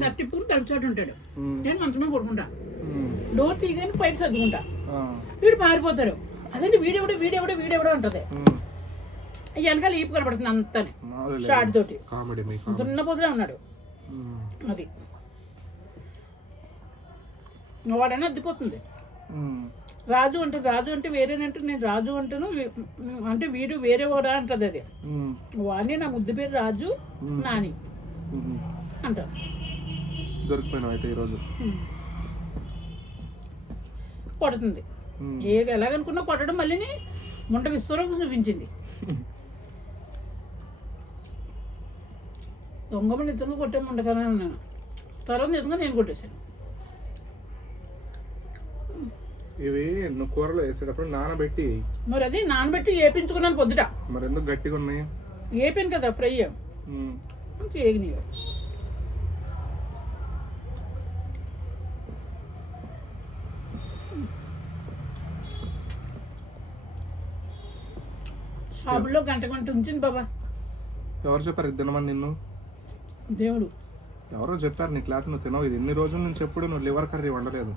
Shirt ఇప్పుకుని తలుపు చోటు ఉంటాడు. నేను మంచమే పడుకుంటా. డోర్ తీయగానే సర్దుకుంటా. ఆ, వీడు పారిపోతాడు. అదే వీడెవడు వీడెవడు వీడెవడో ఉంటుంది. వెనకాల ఈపు కనబడుతుంది అంతానే. షార్ట్ తోటి. కామెడీ మీ కామెడీ. దున్న పొద్దునే ఉన్నాడు. అది. వాడని అద్దిపోతుంది. రాజు అంటే రాజు అంటే వేరేనంటే నేను రాజు అంటాను అంటే వీడు వేరే వాడా అంటది అది. వాడిని నా ముద్దు పేరు రాజు నాని. అంటారు. దొరికిపోయినావు అయితే ఈరోజు. కొడుతుంది. ఉమ్, ఏ ఎలాగనుకున్నా కొట్టడం మళ్ళీ ముంట విశ్వరూపం చూపించింది. దొంగమని నిజంగా కొట్టే ముండకనే ఉన్నాను తర్వాత నిజంగా నేను కొట్టేశాను. ఇవి నువ్వు కూరలో వేసేటప్పుడు నానబెట్టి. మరి అది నానబెట్టి ఏపించుకున్నాను పొద్దుట. మరి ఎందుకు గట్టిగా ఉన్నాయి? ఏపాను కదా ఫ్రై. ఉమ్, షాపులో గంట గంట ఉంచింది బాబా. ఎవరు చెప్పారు ఇది తినమని నిన్ను? దేవుడు. ఎవరో చెప్పారు నీ క్లాత్ నువ్వు తినవు. ఇది ఎన్ని రోజుల నుంచి ఎప్పుడు నువ్వు లివర్ కర్రీ వండలేదు?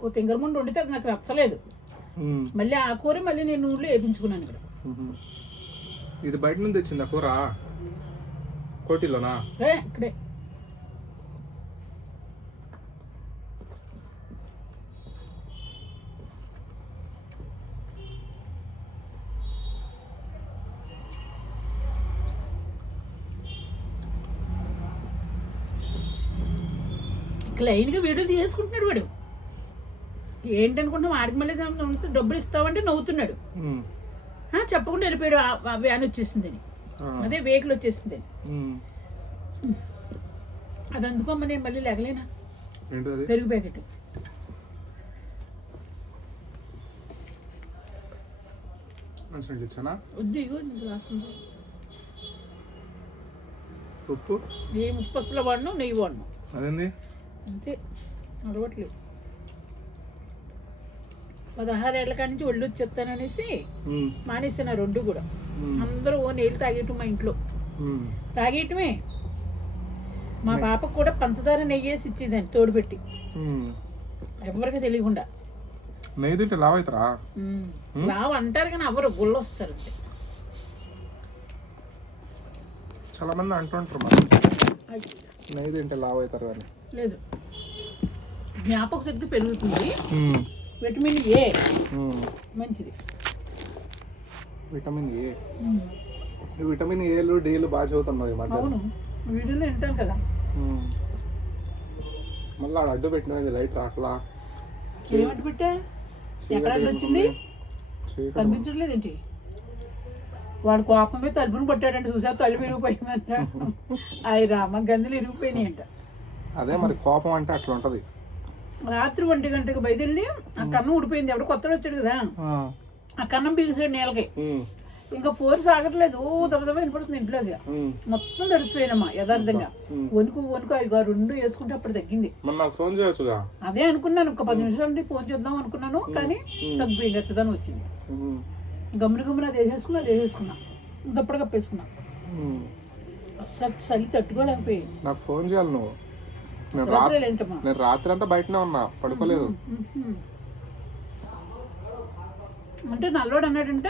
ఓ తింగరముండు వండితే అది నాకు నచ్చలేదు. మళ్ళీ ఆ కూర మళ్ళీ నేను నూనెలో వేపించుకున్నాను ఇక్కడ. ఇది బయట నుంచి తెచ్చిందా కూర? కోటిలోనా ఏ ఇక్కడే. క్లైన్గా వీడియో తీసుకుంటున్నాడు వాడు. ఏంటనుకుంటున్నాం ఆడికి మళ్ళీ డబ్బులు ఇస్తావంటే నవ్వుతున్నాడు. చెప్పకుండా వెళ్ళిపోయాడు. వ్యాన్ వచ్చేసిందని. అదే వెహికల్ వచ్చేసిందని. ఉమ్. అది అందుకోమ్మ నేను మళ్ళీ లేగలేనా? అది పెరుగు ప్యాకెట్. వద్దు ఇగో ఉప్పు? ఏ ముప్పసుల వాడను నెయ్యి వాడను. అదేంది? అంతే. అలవాట్లేదు. పదహారేళ్ళ కాడి నుంచి ఒళ్ళు వచ్చేస్తాననేసి ఉమ్, మానేసాను రెండు కూడా. అందరూ ఓ నీళ్ళు తాగేయటం మా ఇంట్లో. తాగేయటమే మా పాపకు కూడా పంచదార నెయ్యేసి ఇచ్చేదాన్ని తోడుపెట్టి. ఎవరికి తెలియకుండా. నెయ్యి తింటే లావ్ అవుతారా. లావు అంటారు కానీ ఎవరు గుళ్ళు వస్తారు చాలా మంది అంటుంటారు మరి. నెయ్యి తింటే లావ్ అవుతారు అని లేదు. జ్ఞాపక శక్తి పెరుగుతుంది. Vitamin A. మంచిది. Vitamin A? విటమిన్ ఏలు డీలు బాగా చదువుతున్నావు ఈ మధ్య అవును. వీడియోలో వింటాం కదా. మళ్ళీ ఆడ అడ్డు పెట్టినది లైట్ రాట్లా. ఏమంటి పెట్టా? ఎక్కడ వచ్చింది? చీకటి. వాడు కోపమే తలుపును కొట్టాడంటే చూసా తలుపు ఇరిగిపోయిందంట. అవి రామ గందులు ఇరిగిపోయినాయంట. అదే మరి కోపం అంటే అట్లా ఉంటది. రాత్రి ఒంటి గంటకు బయలుదేరి ఆ కన్నం ఊడిపోయింది. ఎవడు కొత్తలో వచ్చాడు కదా. ఆ. కన్నం పీల్చాడు నీళ్ళకి ఇంకా ఫోర్స్ ఆగట్లేదు ఓ దెబ్బ దెబ్బ వినపడుతుంది ఇంట్లోకి. మొత్తం తడిసిపోయినమ్మా యథార్థంగా. వణుకు వణుకు అవి రెండు వేసుకుంటే అప్పుడు తగ్గింది. ఫోన్ చేయొచ్చుగా? అదే అనుకున్నాను ఒక పది నిమిషాల నుండి ఫోన్ చేద్దాం అనుకున్నాను కానీ తగ్గిపోయింది వచ్చింది. గమ్మున గమ్మున అది వేసేసుకున్నా అది వేసేసుకున్నా దుప్పటి కప్పేసుకున్నా ఉమ్. అస్సలు చలి తట్టుకోలేకపోయింది నాకు ఫోన్ చేయాలి నువ్వు. నేను రాత్రి ఏంటమ్మా నేను రాత్రి అంతా బయటనే ఉన్నా పడుకోలేదు. అంటే నల్లోడు అన్నాడంట.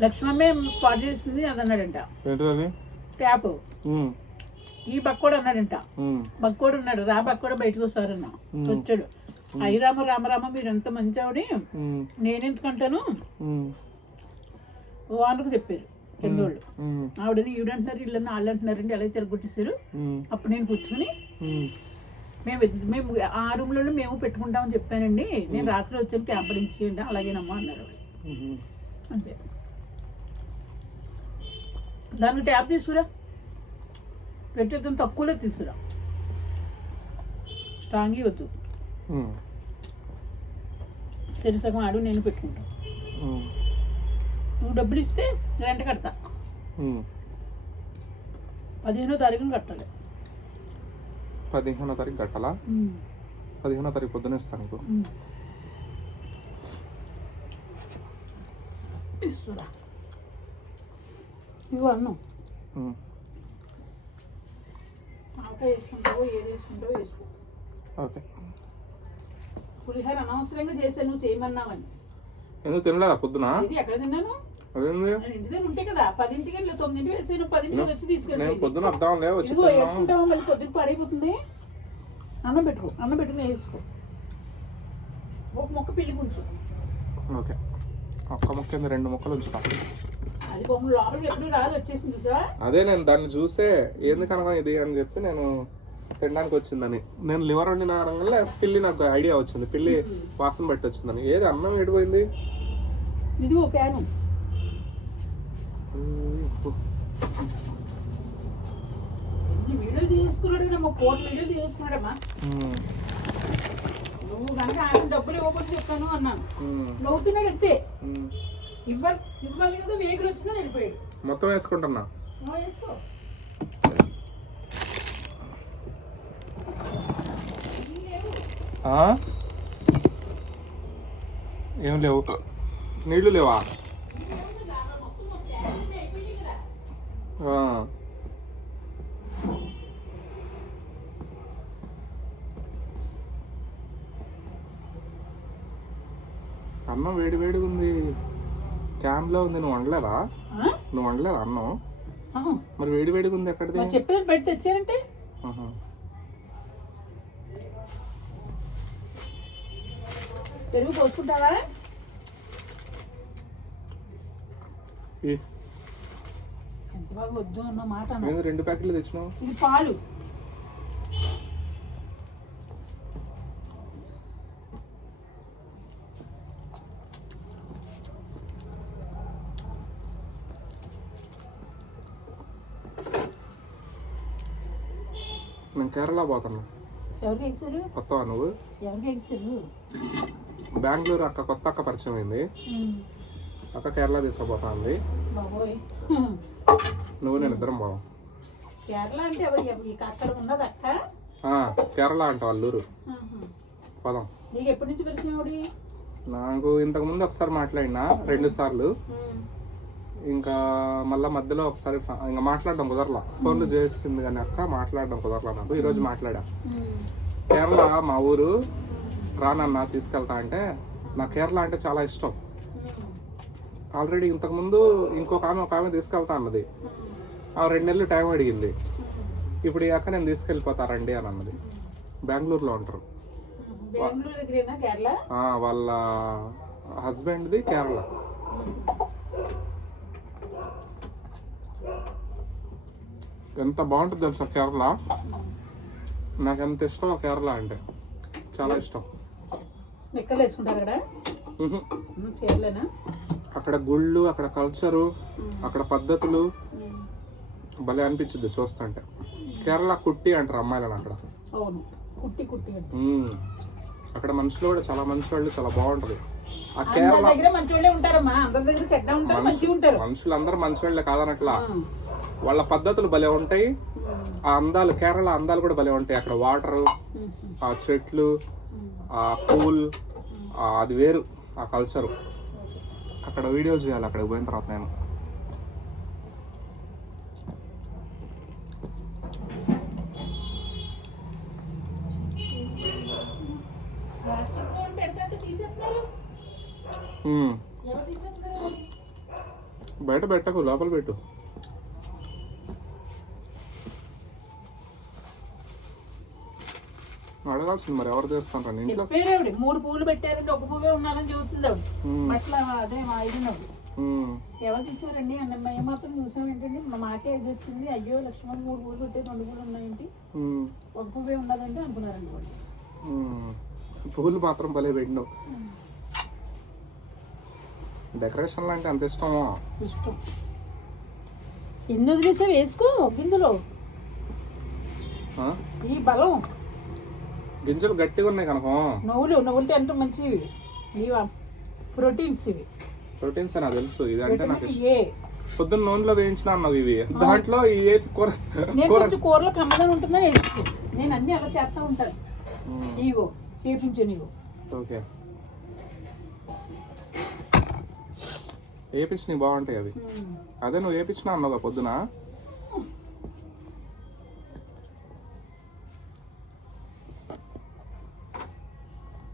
లక్ష్మమ్మే పాడు చేసింది అది అన్నాడంట. ఏంటిది ట్యాప్. ఈ బక్కోడు అన్నాడంట. బక్కోడు ఉన్నాడు రా బక్కోడు బయటకు వస్తారన్న. వచ్చాడు. అయ్యి రామ రామరామ మీరు ఎంత మంచి ఆవిడ నేనెందుకంటాను? వాళ్ళకు చెప్పారు కిందోళ్ళు ఉమ్, ఆవిడని ఈవిడంటున్నారు వీళ్ళని వాళ్ళు అంటున్నారండి అలా తిరగొట్టేశారు అప్పుడు నేను పుచ్చుకుని ఉమ్. మేము మేము ఆ రూమ్లో మేము పెట్టుకుంటామని చెప్పానండి. నేను రాత్రి వచ్చాను క్యాంప్ నుంచి అండి అలాగేనమ్మా అన్నారు. అంతే. దానికి ట్యాప్ తీసుకురా. పెట్టేద్దాం తక్కువలో తీసుకురా. స్ట్రాంగ్ వద్దు. సరి సగం ఆడు నేను పెట్టుకుంటాను ఉమ్, నువ్వు డబ్బులు ఇస్తే రెంట్ కడతా. ఉమ్. పదిహేనో తారీఖున కట్టాలి. పదిహేనో తారీఖు కట్టాలా. పదిహేనో తారీఖు పొద్దున ఇస్తాను నీకు. తీసుకురా ఇదిగో అన్నం. ఓకే పులిహోర అనవసరంగా చేశాను నువ్వు చేయమన్నావని. ఎందుకు తినలేదా పొద్దున? ఇది ఎక్కడ తిన్నాను? అదేంది? నేను ఇంటి దగ్గర ఉంటే కదా పదింటికి వెళ్ళి తొమ్మిదింటికి వేసాను పదింటికి వచ్చి నేను తీసుకెళ్ళి పొద్దున వద్దాంలే వచ్చి ఇదిగో తిన్నాం. వేసుకుంటావా మళ్ళీ పొద్దున పాడైపోతుంది? అన్నం పెట్టుకో అన్నం పెట్టుకుని వేసుకో. ఒక మొక్క పిల్లి కొంచెం ఓకే. ఒక్క ముక్క కింద రెండు ముక్కలు ఉంచుతాం. అది బొమ్మ లోపలికి ఎప్పుడు రాదు వచ్చేసింది చూసా అదే నేను దాన్ని చూసే ఎందుకనగా ఇది అని చెప్పి నేను తినడానికి వచ్చిందని నేను లివర్ వండిన అనగానే పిల్లి నాకు ఐడియా వచ్చింది. పిల్లి వాసన బట్టి వచ్చిందని ఏది అన్నం ఎడిపోయింది? క్యాను ఎన్ని వీడియోలు తీసుకున్నాడు మా కోటి వీడియోలు తీసుకున్నాడమ్మా నువ్వు కనుక ఆయన డబ్బులు ఇవ్వకపోతే చెప్తాను అన్నాను నవ్వుతున్నాడు అంతే. ఇవ్వాలి ఇవ్వాలి కదా వేగులు వచ్చిందా వెళ్ళిపోయాడు. మొత్తం వేసుకుంటున్నా. వేసుకో ఇవి లేవు. ఆ? ఏం లేవు. నీళ్ళు లేవా. అన్నం వేడి వేడిగా ఉంది. క్యాన్లో ఉంది. నువ్వు వండలేదా? నువ్వు వండలేదా అన్నం. మరి వేడి వేడిగా ఉంది ఎక్కడిది? మరి చెప్పేది బయట తెచ్చారంటే? పెరుగు పోసుకుంటావా? ఎంత బాగా వద్దు అన్న మాట నేను రెండు ప్యాకెట్లు తెచ్చినావు? ఇది పాలు. నేను కేరళ పోతున్నా. ఎవరికి వేసారు? కొత్తవా నువ్వు? ఎవరికి వేసారు? బెంగళూరు అక్క కొత్త అక్క పరిచయం అయింది. అక్క కేరళ తీసుకుపోతా ఉంది నువ్వు నేను ఇద్దరం పోదాం. కేరళ అంటే అక్కడ ఉన్నది అక్క? కేరళ అంట అల్లూరు. పోదాం. నీకు ఎప్పటి నుంచి పరిచయం ఆవిడ నాకు ఇంతకు ముందు ఒకసారి మాట్లాడినా రెండు సార్లు. ఇంకా మళ్ళా మధ్యలో ఒకసారి ఇంకా మాట్లాడడం కుదరలా. ఫోన్లు చేసింది కానీ అక్క మాట్లాడడం కుదరలా నాకు. ఈరోజు మాట్లాడా. కేరళ మా ఊరు రానన్నా తీసుకెళ్తా అంటే నాకు కేరళ అంటే చాలా ఇష్టం. ఆల్రెడీ ఇంతకుముందు ఇంకొక ఆమె ఒక ఆమె తీసుకెళ్తా అన్నది. ఆ రెండు నెలలు టైం అడిగింది. ఇప్పుడు అక్క నేను తీసుకెళ్ళిపోతారండి అని అన్నది. బెంగళూరులో ఉంటారు. వాళ్ళ హస్బెండ్ది కేరళ. ఎంత బాగుంటుంది తెలుసా కేరళ? నాకు ఎంత ఇష్టం కేరళ అంటే చాలా ఇష్టం. నిక్కలు వేసుకుంటారు అక్కడ చీరలేనా? అక్కడ గుళ్ళు అక్కడ కల్చరు అక్కడ పద్ధతులు. భలే అనిపించింది చూస్తుంటే. కేరళ కుట్టి అంటారు అమ్మాయిలను అక్కడ. అవును. కుట్టి కుట్టి. అక్కడ మనుషులు కూడా చాలా మంచి వాళ్ళు చాలా బాగుంటది. ఆ అందరి కేరళ దగ్గర మంచి వాళ్ళే ఉంటారమ్మా. అందరి మంచి వాళ్ళే కాదనట్లా. వాళ్ళ పద్ధతులు భలే ఉంటాయి. ఆ అందాలు కేరళ అందాలు కూడా భలే ఉంటాయి. అక్కడ వాటర్ ఆ చెట్లు ఆ పూల్ అది వేరు ఆ కల్చరు. అక్కడ వీడియోలు చేయాలి అక్కడికి పోయిన తర్వాత నేను. బయట పెట్టకు లోపల పెట్టు. అడగాల్సింది మరి ఎవరు చేస్తాను ఇంట్లో చెప్పారు ఆవిడ మూడు పూలు పెట్టారంటే ఒక పువ్వే ఉన్నానని చూస్తుంది ఆవిడ. అట్లా అదే మా ఐదునప్పుడు. ఎవరు తీసారండి? అన్న మేము మాత్రం చూసాం ఏంటండి? మాకే ఇది వచ్చింది. అయ్యో లక్ష్మణ్ మూడు పూలు పెట్టే రెండు పూలు ఉన్నాయేంటి ఉమ్. ఒక పువ్వే ఉన్నదంటే అనుకున్నారండి వాళ్ళు. పువ్వులు మాత్రం భలే పెట్టినావు. డెకరేషన్లు అంటే అంత ఇష్టమో? ఇష్టం. ఎన్ని వదిలేసావు? వేసుకో గింజలు ఆ? ఈ బలం. గింజలు గట్టిగా ఉన్నాయి కనుక. నువ్వులు నువ్వులతో ఎంత మంచివి? ఇవి ప్రోటీన్స్ ఇవి. ప్రోటీన్స్ నాకు తెలుసు ఇది అంటే నాకు ఏ? పొద్దున్న నూనెలో వేయించిన అన్నావు ఇవి. దాంట్లో ఈ వేసి కూర నేను కొంచెం కూరలో కమ్మదనం ఉంటుందని వేసి నేను అన్ని అలా చేస్తా ఉంటాను. ఇగో చేపించాను ఇగో. ఓకే. వేపించినవి బాగుంటాయి అవి. అదే నువ్వు వేపించినా అన్నావు పొద్దున.